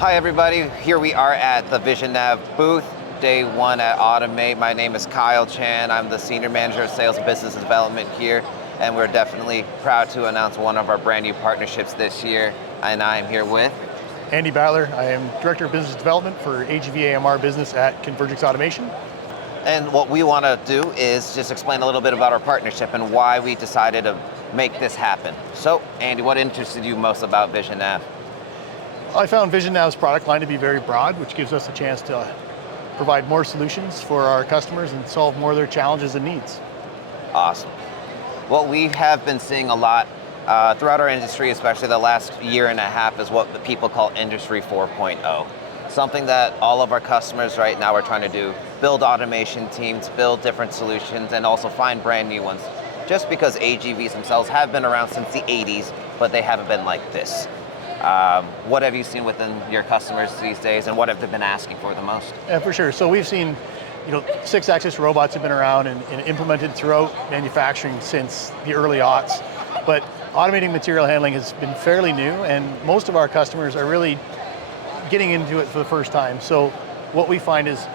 Hi everybody, here we are at the VisionNav booth, day one at Automate. My name is Kyle Chan. I'm the Senior Manager of Sales and Business Development here, and we're definitely proud to announce one of our brand new partnerships this year. And I am here with Andy Battler. I am Director of Business Development for AGV AMR business at Convergix Automation. And what we want to do is just explain a little bit about our partnership and why we decided to make this happen. So, Andy, what interested you most about VisionNav? I found VisionNav's product line to be very broad, which gives us a chance to provide more solutions for our customers and solve more of their challenges and needs. Awesome. What we have been seeing a lot throughout our industry, especially the last year and a half, is what the people call Industry 4.0. Something that all of our customers right now are trying to do, build automation teams, build different solutions, and also find brand new ones. Just because AGVs themselves have been around since the 80s, but they haven't been like this. What have you seen within your customers these days, and what have they been asking for the most? Yeah, for sure. So we've seen, 6-axis robots have been around and implemented throughout manufacturing since the early aughts. But automating material handling has been fairly new, and most of our customers are really getting into it for the first time. So what we find is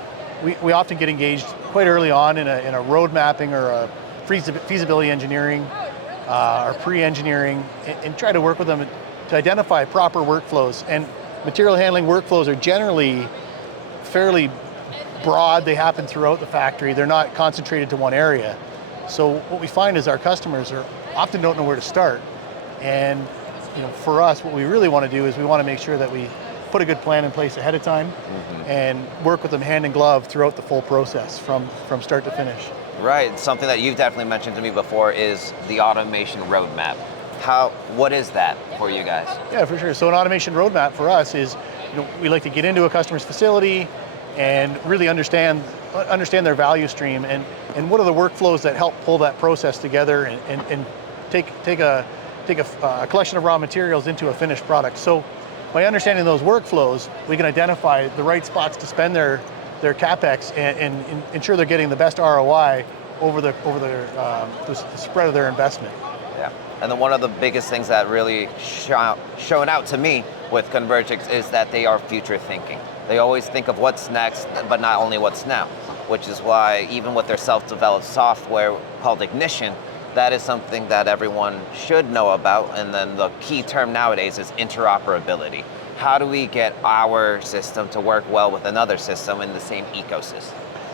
we often get engaged quite early on in a road mapping or a feasibility engineering or pre-engineering, and try to work with them to identify proper workflows. And material handling workflows are generally fairly broad. They happen throughout the factory. They're not concentrated to one area. So what we find is our customers often don't know where to start. And for us, what we really want to do is we want to make sure that we put a good plan in place ahead of time and work with them hand in glove throughout the full process from start to finish. Right, something that you've definitely mentioned to me before is the automation roadmap. What is that for you guys? Yeah, for sure. So an automation roadmap for us is, we like to get into a customer's facility and really understand their value stream and what are the workflows that help pull that process together and take a collection of raw materials into a finished product. So by understanding those workflows, we can identify the right spots to spend their CapEx and ensure they're getting the best ROI over the spread of their investment. Yeah. And then one of the biggest things that really shown out to me with Convergix is that they are future thinking. They always think of what's next, but not only what's now, which is why even with their self-developed software called Ignition, that is something that everyone should know about. And then the key term nowadays is interoperability. How do we get our system to work well with another system in the same ecosystem?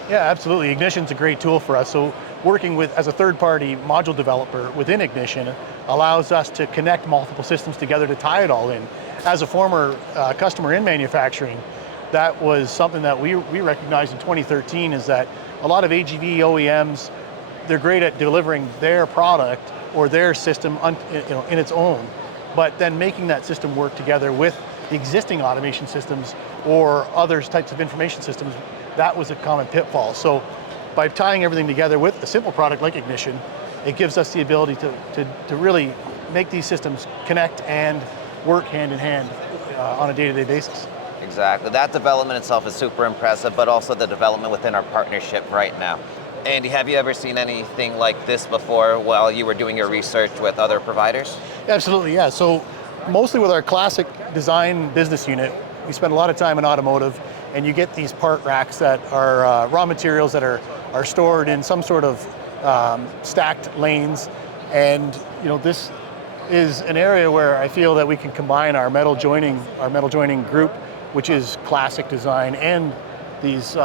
Yeah, absolutely. Ignition's a great tool for us. So working as a third-party module developer within Ignition allows us to connect multiple systems together to tie it all in. As a former customer in manufacturing, that was something that we recognized in 2013, is that a lot of AGV OEMs, they're great at delivering their product or their system in its own, but then making that system work together with the existing automation systems or other types of information systems, that was a common pitfall. So by tying everything together with a simple product like Ignition, it gives us the ability to really make these systems connect and work hand in hand on a day-to-day basis. Exactly. That development itself is super impressive, but also the development within our partnership right now. Andy, have you ever seen anything like this before while you were doing your research with other providers? Absolutely, yeah. So mostly with our classic design business unit, we spend a lot of time in automotive, and you get these part racks that are raw materials that are stored in some sort of stacked lanes. And this is an area where I feel that we can combine our metal joining group, which is classic design, and these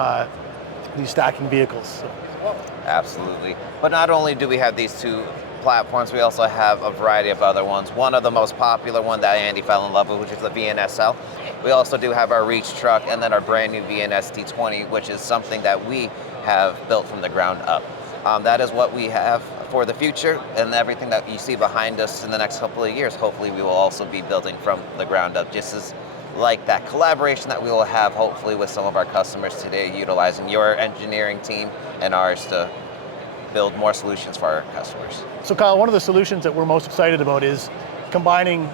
stacking vehicles. So. Absolutely. But not only do we have these two platforms, we also have a variety of other ones. One of the most popular one that Andy fell in love with, which is the VNSL. We also do have our Reach truck and then our brand new VNST20, which is something that we have built from the ground up. That is what we have for the future, and everything that you see behind us in the next couple of years, hopefully we will also be building from the ground up, just as like that collaboration that we will have hopefully with some of our customers today, utilizing your engineering team and ours to build more solutions for our customers. So Kyle, one of the solutions that we're most excited about is combining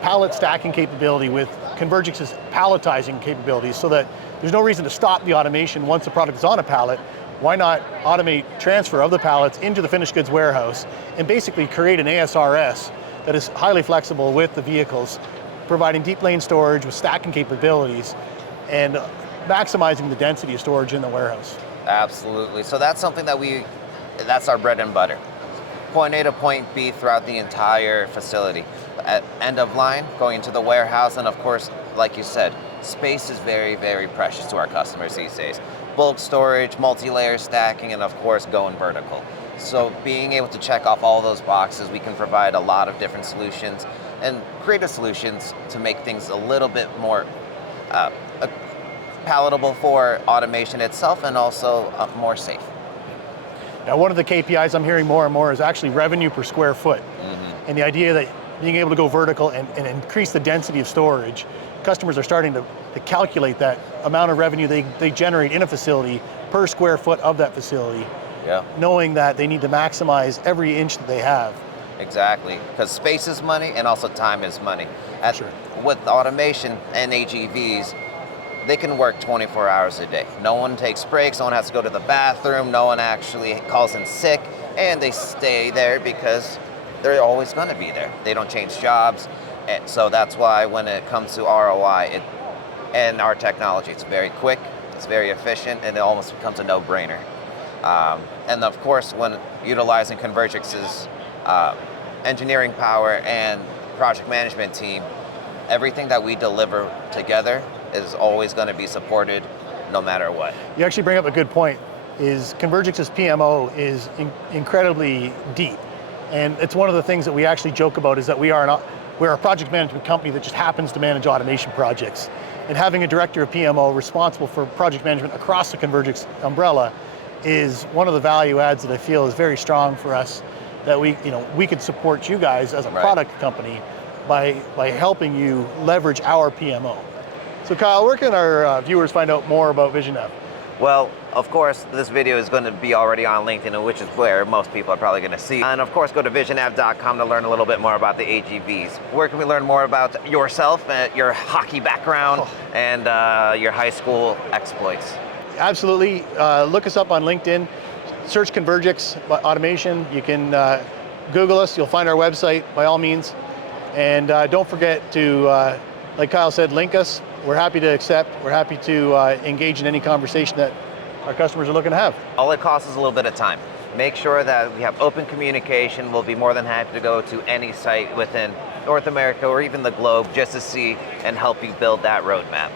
pallet stacking capability with Convergix's palletizing capabilities, so that there's no reason to stop the automation once the product is on a pallet. Why not automate transfer of the pallets into the finished goods warehouse and basically create an ASRS that is highly flexible with the vehicles providing deep lane storage with stacking capabilities and maximizing the density of storage in the warehouse. Absolutely. So that's something that that's our bread and butter. Point A to point B throughout the entire facility. At end of line, going into the warehouse, and of course, like you said, space is very, very precious to our customers these days. Bulk storage, multi-layer stacking, and of course, going vertical. So being able to check off all those boxes, we can provide a lot of different solutions and creative solutions to make things a little bit more palatable for automation itself and also more safe. Now, one of the KPIs I'm hearing more and more is actually revenue per square foot. And the idea that being able to go vertical and increase the density of storage, customers are starting to calculate that amount of revenue they generate in a facility per square foot of that facility, knowing that they need to maximize every inch that they have. Exactly, because space is money and also time is money. Sure. With automation and AGVs, they can work 24 hours a day. No one takes breaks, no one has to go to the bathroom, no one actually calls in sick, and they stay there because they're always going to be there. They don't change jobs. And so that's why when it comes to ROI and our technology, it's very quick, it's very efficient, and it almost becomes a no-brainer. And of course, when utilizing Convergix's engineering power and project management team, everything that we deliver together is always going to be supported no matter what. You actually bring up a good point, is Convergix's PMO is incredibly deep. And it's one of the things that we actually joke about is that we're a project management company that just happens to manage automation projects. And having a director of PMO responsible for project management across the Convergix umbrella is one of the value adds that I feel is very strong for us, that we could support you guys as a product company by helping you leverage our PMO. So Kyle, where can our viewers find out more about VisionNav? Well, of course, this video is going to be already on LinkedIn, which is where most people are probably going to see. And of course, go to VisionNav.com to learn a little bit more about the AGVs. Where can we learn more about yourself, your hockey background, and your high school exploits? Absolutely. Look us up on LinkedIn. Search Convergix Automation. You can Google us. You'll find our website by all means. And don't forget to, like Kyle said, link us. We're happy to accept. We're happy to engage in any conversation that our customers are looking to have. All it costs is a little bit of time. Make sure that we have open communication. We'll be more than happy to go to any site within North America or even the globe just to see and help you build that roadmap.